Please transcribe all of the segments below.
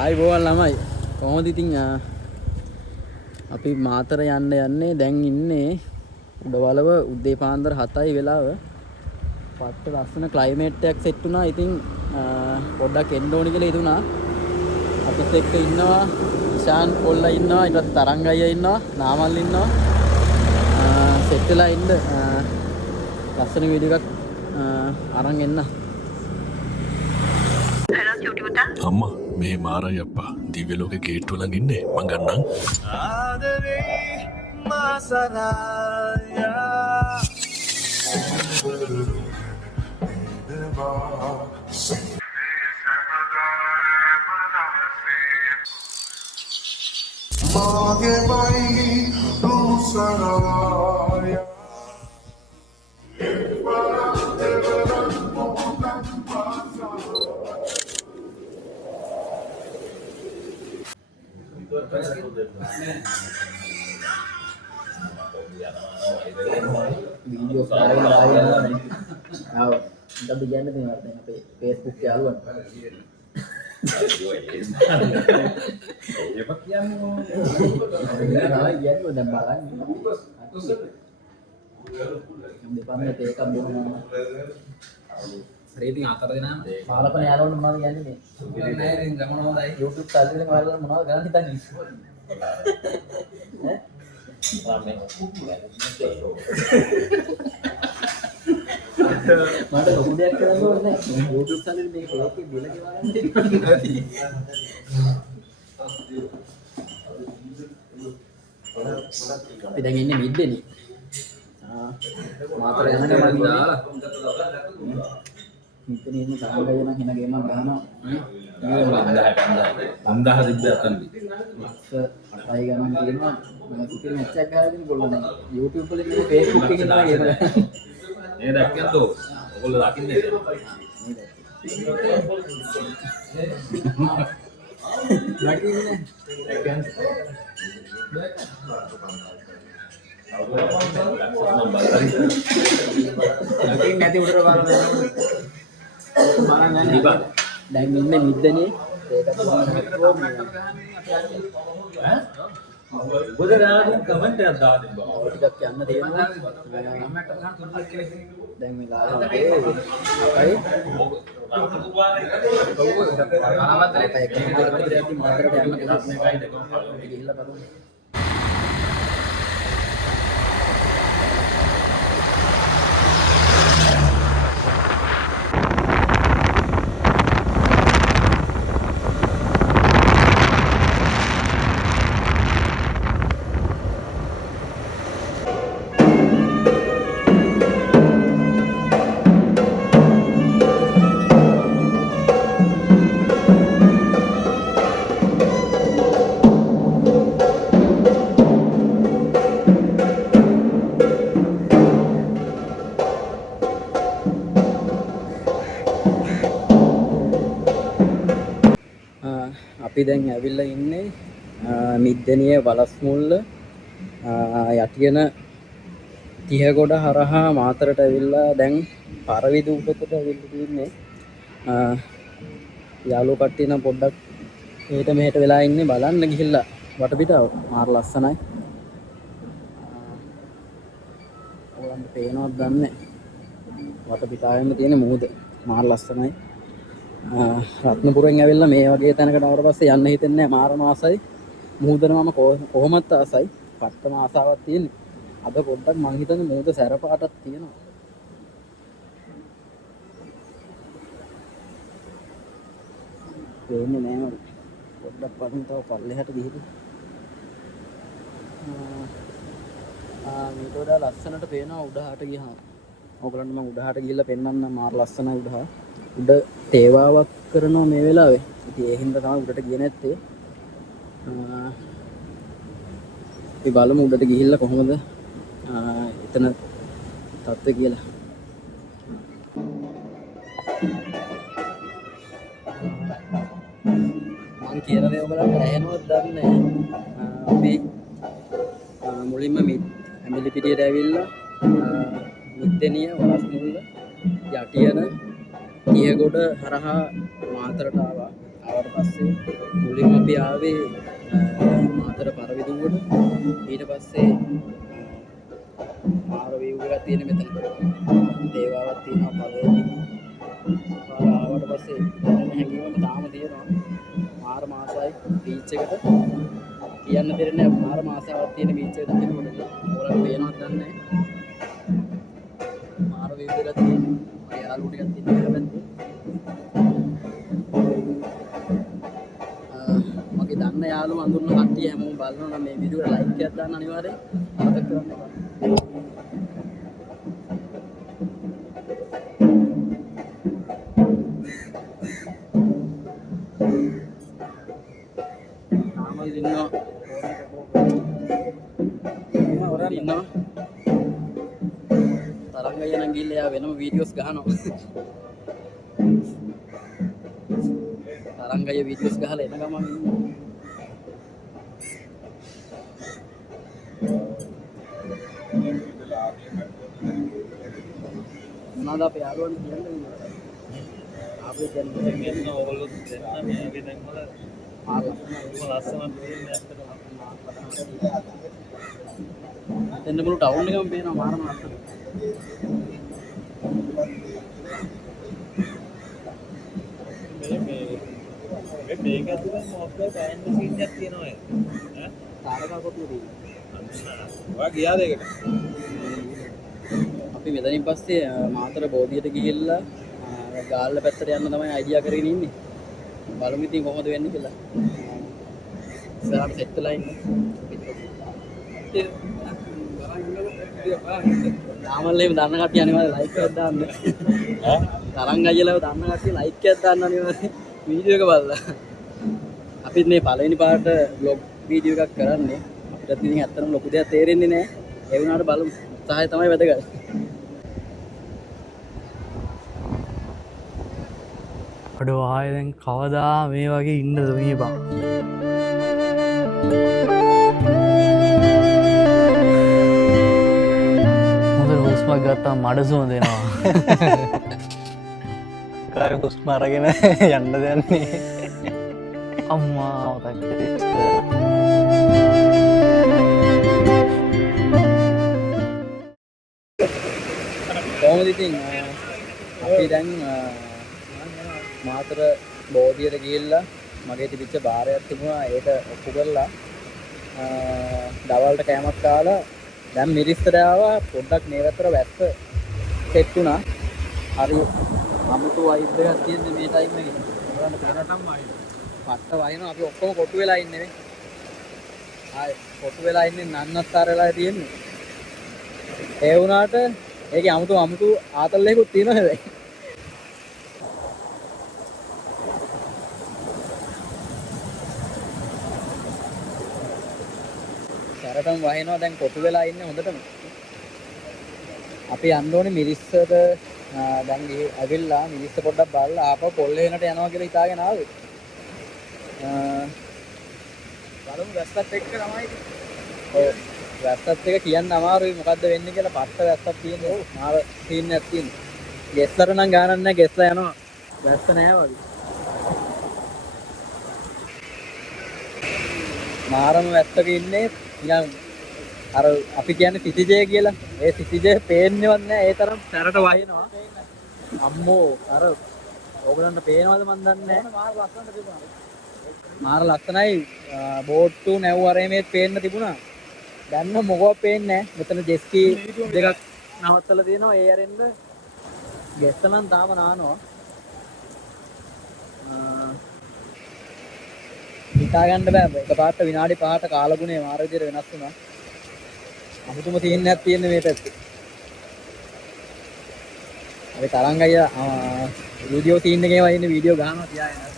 ආයි බෝවල් ළමයි කොහොමද ඉතින් අපි මාතර යන්නේ දැන් ඉන්නේ උඩවලව උදේ පාන්දර 7යි වෙලාව. පට්ට ලස්සන ක්ලයිමේට් එකක් සෙට් වුණා. ඉතින් පොඩ්ඩක් එන්න ඕනි කියලා හිතුණා. අපිත් එක්ක ඉන්නවා ඉෂාන් කොල්ලා ඉන්නවා, ඊට පස්සේ තරංග අයියා ඉන්නවා, නාමල් ඉන්නවා. සෙට් වෙලා ඉන්න ලස්සන වීඩියෝ එකක් අරන් එන්න. අම්මා මේ මාරයි අප්පා දිව්‍ය ලෝකේ ගේට්ටුව ළඟ ඉන්නේ මං ගන්නම් ආදරේ මාසරායා මාගේ මයි දුසරායා වීඩියෝ ෆයිල් ආයෙත් ආව මොකද කියන්නේ මේ දැන් අපේ Facebook යාළුවන් ඒක කියන්නේ දැන් බලන්න දෙපන්න තේකක් බොනවා රේටින් 4 දෙනා පාලපන යාළුවන්ට මොනවද කියන්නේ මේ නෑරින් ගමන හොඳයි YouTube සල්ලිනේ මාළලා මොනවද ගන්න හිතන්නේ ඈ මට ලොකු දෙයක් කරන්න ඕනේ නැහැ YouTube සල්ලිනේ මේ කේකේ බිල ගෙවා ගන්න ඇති අපි දැන් ඉන්නේ මිද්දේනේ මාතර යන ගමන් දාලා මෙතන ඉන්න තරංගය නම් හින ගේමක් ගහනවා 5000 තිබ්බ අතන්දි 8යි ගණන් තියෙනවා මම කිව්වේ මැච් එකක් ගහලා දෙන්න පුළුවන් දැන් YouTube වල ඉන්නේ Facebook එකේ තමයි ගේම ගන්න මේ දැක්කද ඔයගොල්ලෝ දකින්නේ දකින්නේ නැති උඩට බලන්න මරන් යන්නේ දැන් ඉන්නේ මිද්දනේ ඒක තමයි බුද දාලා කමෙන්ට් එකක් දාලා තිබ්බා ටිකක් යන්න තියෙනවා කමෙන්ට් එක ගන්න තුනක් කියලා දැන් මේ ලාලා අපයි මාතරට යන්න කියලා ගිහිල්ලා බලමු අපි දැන් ඇවිල්ලා ඉන්නේ මිද්දනිය වලස් මුල්ල යටියන තිහගොඩ හරහා මාතරට ඇවිල්ලා දැන් පරවිදු උපතට ඇවිල්ලා තින්නේ යාළුවෝ කට්ටිය නම් පොඩ්ඩක් මෙහෙට මෙහෙට වෙලා ඉන්නේ බලන්න ගිහිල්ලා වටපිටාව මාර ලස්සනයි ඕගොල්ලන්ට පේනවද දන්නේ වටපිටාවෙම තියෙන මුහුද මාර ලස්සනයි රත්නපුරෙන් ඇවිල්ලා මේ වගේ තැනකට ආවට පස්සේ යන්න හිතෙන්නේ නැහැ මාරම ආසයි මුහුදට මම කොහොමත් ආසයි පට්ටම ආසාවක් තියෙන්නේ අද පොඩ්ඩක් මං හිතන්නේ මුහුද සැර පාටක් තියෙනවා වෙන්නේ නැහැ මට පොඩ්ඩක් බලමු තව පල්ලෙහාට ගිහින් මේක වඩා ලස්සනට පේනවා උඩහාට ගියාම ඔයගලන්ට මම උඩහාට ගිහිල්ලා පෙන්නන්න මාර ලස්සනයි උඩහා උඩ තේවාවක් කරනවා මේ වෙලාවේ. ඉතින් ඒ හින්දා තමයි උඩට ගියේ නැත්තේ. අපි බලමු උඩට ගිහිල්ලා කොහොමද එතන තත්ත්වය කියලා. මම කියන දේ ඔයගලන්ට ඇහෙනවද දන්නේ නැහැ. අපි මුලින්ම ඇඹිලි පිටියට ඇවිල්ලා මිද්දෙනිය වලස් මුල්ල යටියන තියගොඩ හරහා මාතරට ආවා. ආවට පස්සේ මුලින්ම අපි ආවේ මාතර පරවිදුවට. ඊට පස්සේ මාර වීව් එකක් තියෙන මෙතන. දේවාවක් තියෙනවා පළවෙනි. ආවට පස්සේ දැනෙන හැඟීමක් තාම තියෙනවා. මාර මාසයි බීච් එකට කියන්න දෙන්නේ නැහැ. මාර මාසාවක් තියෙන බීච් එක දකින්නකොට ඔයාලට පේනවද දන්නේ නැහැ. මාර වීව් එකක් තියෙනවා. මගේ යාළුවෝ ටිකක් ඉන්නේ පැත්තේ. මගේ දන්න යාළුවෝ අඳුරන කට්ටිය හැමෝම බලනවා නම් මේ වීඩියෝ එකට ලයික් එකක් දාන්න අනිවාර්යෙන් අමතක කරන්න එපා. තාමල් ඉන්නවා. ඉන්නවා. තරංගය නම් ගිහිල්ලා යා වෙනම වීඩියෝස් ගහනවා. තරංගය වීඩියෝස් ගහලා එන ගමන් ඉන්නවා. මොනවද අපේ යාළුවන්ට කියන්නේ? ආපු දැන් මෙන්න ඕගොල්ලෝ දෙන්න මේගේ දැන් වල ලස්සනක් තියෙන්නේ ඇත්තටම. එන්න මුළු ටවුන් එකම පේනවා මාරම ලස්සනට. මේක ඇතුලේ මොකක්ද බෑන්ඩ් සීන් එකක් තියෙනවා ඈ. තාරකා කොටුව තියෙනවා. ඔයා ගියාද ඒකට? අපි මෙතනින් පස්සේ මාතර බෝධියට ගිහිල්ලා ගාල්ල පැත්තට යන්න තමයි අයිඩියා කරගෙන ඉන්නේ. බලමු ඉතින් කොහොමද වෙන්නේ කියලා. ඉස්සරහට සෙට් වෙලා ඉන්න. නාමල්ලේම දන්න කට්ටිය අනිවාර්යෙන් ලයික් එකක් දාන්න. ඈ? තරංග අයියලව දන්න කට්ටිය ලයික් එකක් දාන්න අනිවාර්යෙන් වීඩියෝ එක බලලා. අපිත් මේ පළවෙනි පාට vlog වීඩියෝ එකක් කරන්නේ. අපිට ඉතින් ඇත්තටම ලොකු දෙයක් තේරෙන්නේ නැහැ. ඒ වුණාට බලමු. උත්සාහය තමයි වැදගත්. අඩෝ ආයෙ දැන් කවදා මේ වගේ ඉන්නද මේ බං. හොඳ හුස්මක් ගත්තාම මඩ සුවඳ එනවා. කාර් හුස්ම අරගෙන යන්න දෙන්නේ. අම්මා මතක් කොහොමද ඉතින් අපි දැන් මාතර බෝධියට ගිහිල්ලා මගේ තිබිච්ච බාරයක් තිබුණා ඒක ඔප්පු කරලා දවල්ට කෑමක් කාලා දැන් මිරිස්සට ආවා පොඩ්ඩක් මේ පැත්තට වැස්ස සෙට් වුණා. හරි අමුතු වයිබ් එකක් තියෙන මේ ටයිම් එකේ. ඔයාලට පේනටම වයිබ්. පට්ට වයින්නවා අපි ඔක්කොම කොටු වෙලා ඉන්නේ නේ. ආයේ කොටු වෙලා ඉන්නේ නන්නත්තර වෙලා තියෙන්නේ. ඒ වුණාට ඒකේ අමුතු ආතල් එකකුත් තියෙනවා හැබැයි. සැරටම වහිනවා දැන් කොටු වෙලා ඉන්නේ හොඳටම. අපි යන්න ඕනේ මිරිස්සට දැන් ඇවිල්ලා මිරිස්ස පොඩ්ඩක් බලලා ආපහු පොල්ලේනට යනවා කියලා හිතාගෙන ආවේ. බලමු වැස්සත් එක්ක තමයි. ඔව් වැස්සත් එක කියන්න අමාරුයි මොකද්ද වෙන්නේ කියලා පට්ට වැස්සක් තියෙනවා. මාව සීන් එකක් තියෙනවා. ගෙස්ලර නම් ගානක් නැහැ ගෙස්ලා යනවා. වැස්ස නැහැ වගේ. මාරම වැස්සක ඉන්නේ නිකන් අර අපි කියන්නේ සිටිජේ කියලා. ඒ සිටිජේ පේන්නේවත් නැහැ ඒ තරම් සැරට වහිනවා. අම්මෝ අර ඕගලන්ට පේනවද මන් දන්නේ නැහැ. මාර ලස්සනට තිබුණා. මාර ලස්සනයි බෝට්ටු නැව් අරේමේත් පේන්න තිබුණා. දැන් නම් මොකවත් පේන්නේ නැහැ. මෙතන ජෙස්කි දෙකක් නවත්තලා තියෙනවා. ඒ අරින්ද ගෙස්ස නම් තාම නානවා. හිතා ගන්න බෑ. එකපාරට විනාඩි 5ට කාලගුණය මාර විදියට වෙනස් වුණා. අමුතුම සීන් එකක් තියෙන මේ පැත්තේ. අපි තරංග අයියා වීඩියෝ සීන් එකේ වයින්නේ වීඩියෝ ගහනවා තියාගෙන.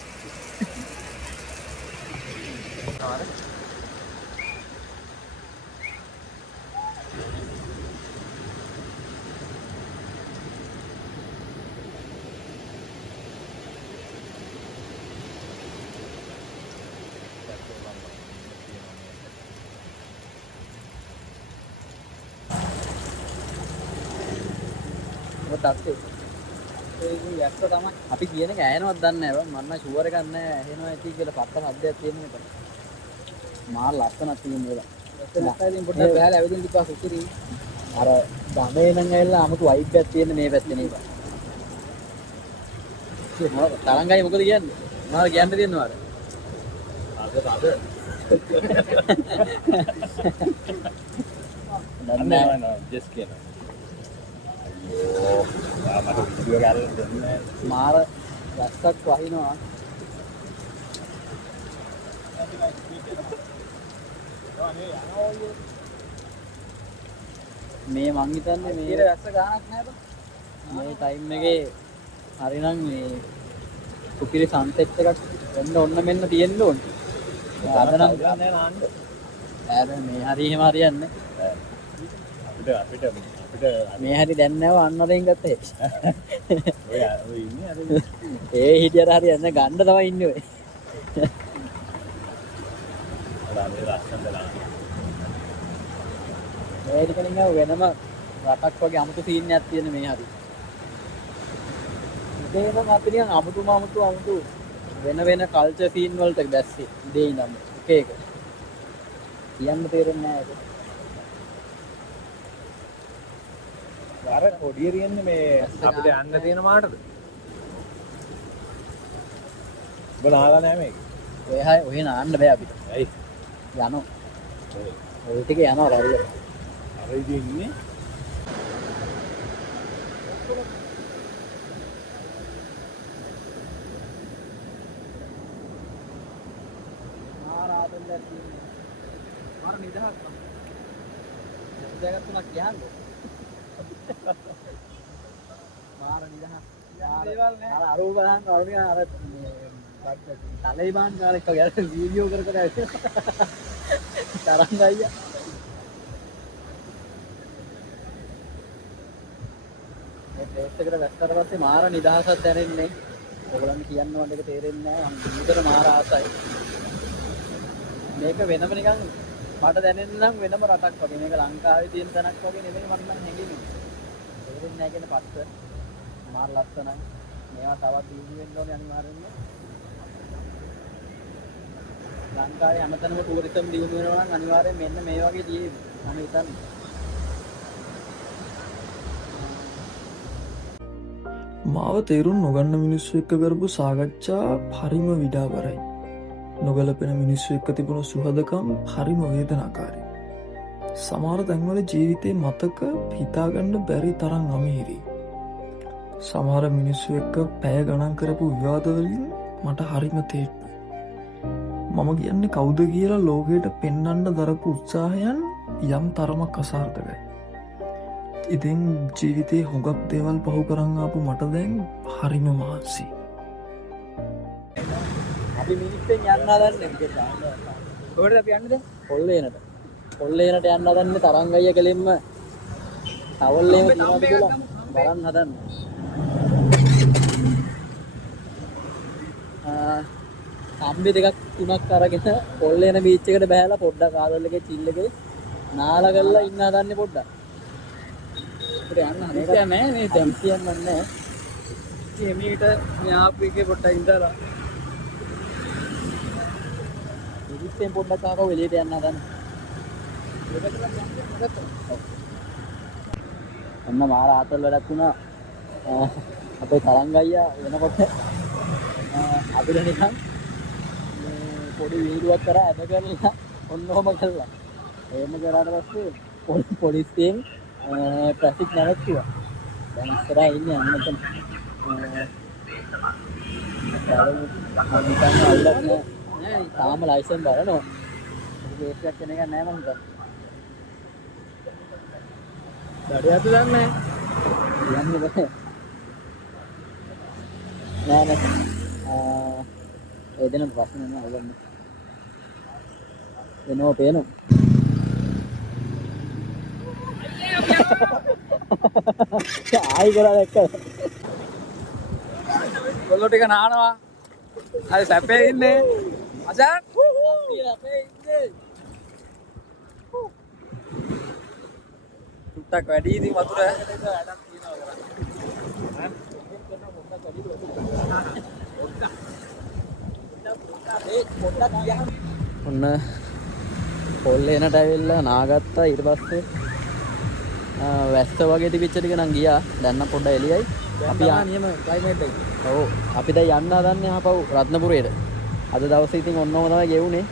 තාත්තේ යක්ක තමයි අපි කියන එක ඇහෙනවද දන්නේ නැහැ. මම නම් ෂුවර් එකක් නැහැ ඇහෙනවා ඇති කියලා පත්ත හද්දයක් තියෙන එක. මාර ලස්සනක් තියෙන ඒවා. ලස්සනයි පොඩ්ඩක් බෑලා ඇවිදින් ටිකක් උසිරි. අර ගමේ නම් ඇවිල්ලා 아무තු වයිබ් එකක් තියෙන මේ පැත්තේ නේද? තරංගයි මොකද කියන්නේ? මොනවද කියන්න තියෙනවද? අද නෑ ජස් කියනවා. මට වීඩියෝ ගාලා දෙන්නේ මාර රස්සක් වහිනවා. මේ මං හිතන්නේ මේ රස්ස ගානක් නෑ බං. මේ ටයිම් එකේ හරිනම් මේ සුපිරි සන්සෙට් එකක් ඔන්න මෙන්න තියෙන්න ඕනේ. අද නම් නෑ නාන්න. ඈ මේ හරි එහෙම හරියන්නේ. අපිට මේ හරි දැන් නැව අන්නරින් ගත්තේ. ඔය ඉන්නේ අර ඒ හිටියට හරියන්නේ ගන්න තමයි ඉන්නේ ඔය. මේ ටිකෙන් ආව වෙනම රටක් වගේ අමුතු සීන් එකක් තියෙන මේ හරි. ඉතින් නම් අපි නිකන් අමුතු වෙන කල්චර් සීන් වලට දැස්සේ ඉදේ ඉඳන් එක එක. කියන්න තේරෙන්නේ නැහැ ඒක. අර කොඩිය තියන්නේ මේ අපිට යන්න තියෙන මාටද? ඔබ නාලා නැහැ මේක. ඔය නාන්න බෑ අපිට. ඇයි? යනවා. ඔය ටික යනවා හරියට. අර ඉතින් ඉන්නේ. ආරාදෙන් දැක්කේ. මාර නිදහස්. ජගත් තුනක් කියන්නේ. මාර නිදහස්. අර අරෝ බලන්න අරුණිය අර තලයිබාන් කාලෙක වගේ වීඩියෝ කර ඇවිත් තරංග අයියා. මේ ප්ලේස් එකට වැස්සට පස්සේ මාර නිදහසක් දැනෙන්නේ. ඔයගොල්ලන්ට කියන්න වගේ තේරෙන්නේ නැහැ. මම විතර මාර ආසයි. මේක වෙනම නිකන් මට දැනෙන්නේ නම් වෙනම රටක් වගේ. මේක ලංකාවේ තියෙන තැනක් වගේ නෙමෙයි මට නම් හැඟෙන්නේ. තේරෙන්නේ නැහැ කියන පස්ස. මාර ලස්සනයි. මේවා තවත් දියුණු වෙන්න ඕනේ අනිවාර්යෙන්ම. ලංකාවේ හැමතැනම ටූරිසම් දියුණු වෙනවා නම් අනිවාර්යෙන් මෙන්න මේ වගේ තියෙන්නේ. මම හිතන්නේ. මාව තේරුම් නොගන්න මිනිස්සු එක්ක කරපු සාකච්ඡා හරිම විඩාවරයි. නොගැලපෙන මිනිස්සු එක්ක තිබුණු සුහදකම් හරිම වේදනාකාරී. සමහර තැන්වල ජීවිතේ මතක හිතාගන්න බැරි තරම් අමිහිරි. සමහර මිනිස්සු එක්ක පැය ගණන් කරපු විවාදවලින් මට හරිම තේට්ටු. මම කියන්නේ කවුද කියලා ලෝකයට පෙන්වන්න දරපු උත්සාහයන් යම් තරමක් අසාර්ථකයි. ඉතින් ජීවිතේ හුඟක් දේවල් පහු කරන් ආපු මට දැන් හරිම මහන්සි. අපි මිනිස්සුන් යන්න හදන්නේ කියලා. කොහෙද අපි යන්නේ දැන්? කොල්ලේනට. කොල්ලේනට යන්න හදන්නේ තරංග අයියා කෙලින්ම තවල්ලේම තියනවාද කියලා බලන්න හදන්නේ. කම්බි දෙකක් තුනක් අරගෙන කොල්ලේන බීච් එකට බහැලා පොඩ්ඩක් ආදල් එකේ චිල් එකේ නාලා කරලා ඉන්න හදන්නේ පොඩ්ඩක්. අපිට යන්න හදන්නේ නැහැ මේ දැන් කියන්නේ නැහැ. මේකට න්යාප් එකේ පොඩ්ඩක් ඉඳලා ඉතින් පොඩ්ඩක් ආකව එළියට යන්න හදන්නේ. අන්න මාර ආතල් වැඩක් වුණා. අපේ තරංග අයියා වෙනකොට අපිට නිකන් පොඩි වීඩියෝවක් කරා ඇද කරලා ඔන්නෝම කළා. එහෙම කරාට පස්සේ පොලිසියෙන් ට්‍රැෆික් නැවතුවා. දැන් ඉස්සරහා ඉන්නේ අන්නතන. නිකන් අවුලක් නෑ. තාම ලයිසන් බලනවා. ඒක කේස් එකක් කෙනෙක් නෑ මම හිතන්නේ. දඩයක්ද දන්නේ නෑ. යන්නේ බෑ. නෑ. ඒ දෙන ප්‍රශ්න නෑ ඔයගොල්ලෝ. එනවා පේනවා. ආයි කරා දැක්කද? කොල්ලෝ ටික නානවා. හරි සැපේ ඉන්නේ. අසන් අපේ ඉන්නේ. ටුට්ටක් වැඩි ඉතින් වතුර. වැඩක් තියෙනවා කරා. ඔන්න පොල් එනට ඇවිල්ලා නාගත්තා. ඊට පස්සේ වැස්ස වගේ තිබිච්ච ටික නම් ගියා. දැන් නම් පොඩ්ඩක් එළියයි. අපි නියම ක්ලයිමේට් එක. ඔව් අපි දැන් යන්න හදන්නේ ආපහු රත්නපුරේට. අද දවසේ ඉතින් ඔන්නෝම තමයි ගෙවුනේ.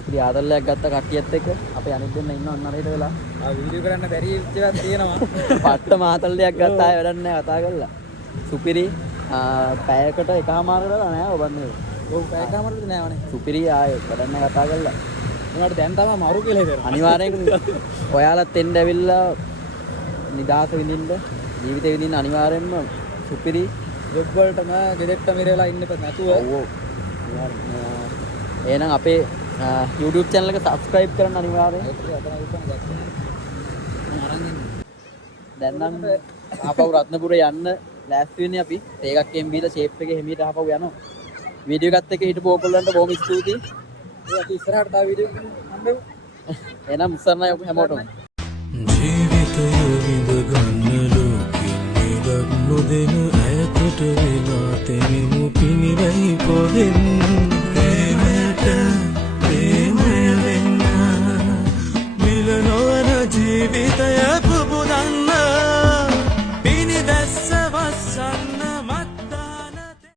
ඉතින් ආදල්ලයක් ගත්ත කට්ටියත් එක්ක අපි අනිත් දෙන්න ඉන්නවා අන්නරේට වෙලා. වීඩියෝ කරන්න බැරි ඒවා තියෙනවා. පට්ට මාතල්ලයක් ගත්ත අය වැඩක් නැහැ කතා කරලා. සුපිරි පැයකට එකමාරකට නෑ ඔබන්නේ. ඔව් පැයකමාරකට නෑවනේ. සුපිරි ආයේ වැඩක් නැහැ කතා කරලා. උනාට දැන් තමයි මරු කියලා හිතනවා. අනිවාර්යෙන් ඔයාලත් එන්න ඇවිල්ලා නිදාස විඳින්න ජීවිතේ විඳින්න අනිවාර්යෙන්ම සුපිරි ජොබ් වලටම ගෙදෙට්ටම ඉරලා ඉන්න නැතුව. ඔව් ඔව්. එහෙනම් අපේ YouTube channel එක subscribe කරන්න අනිවාර්යෙන්. දැන් නම් ආපහු රත්නපුරේ යන්න ලෑස්ති වෙන්නේ අපි. තේකක් එම් බීලා ෂේප් එකේ හිමීට ආපහු යනවා. වීඩියෝ එකත් එක්ක හිටපු ඕගොල්ලන්ට බොහොම ස්තුතියි. අපි ඉස්සරහට තව වීඩියෝ හම්බෙමු. එහෙනම් මුස්සන්නයි ඔක හැමෝටම.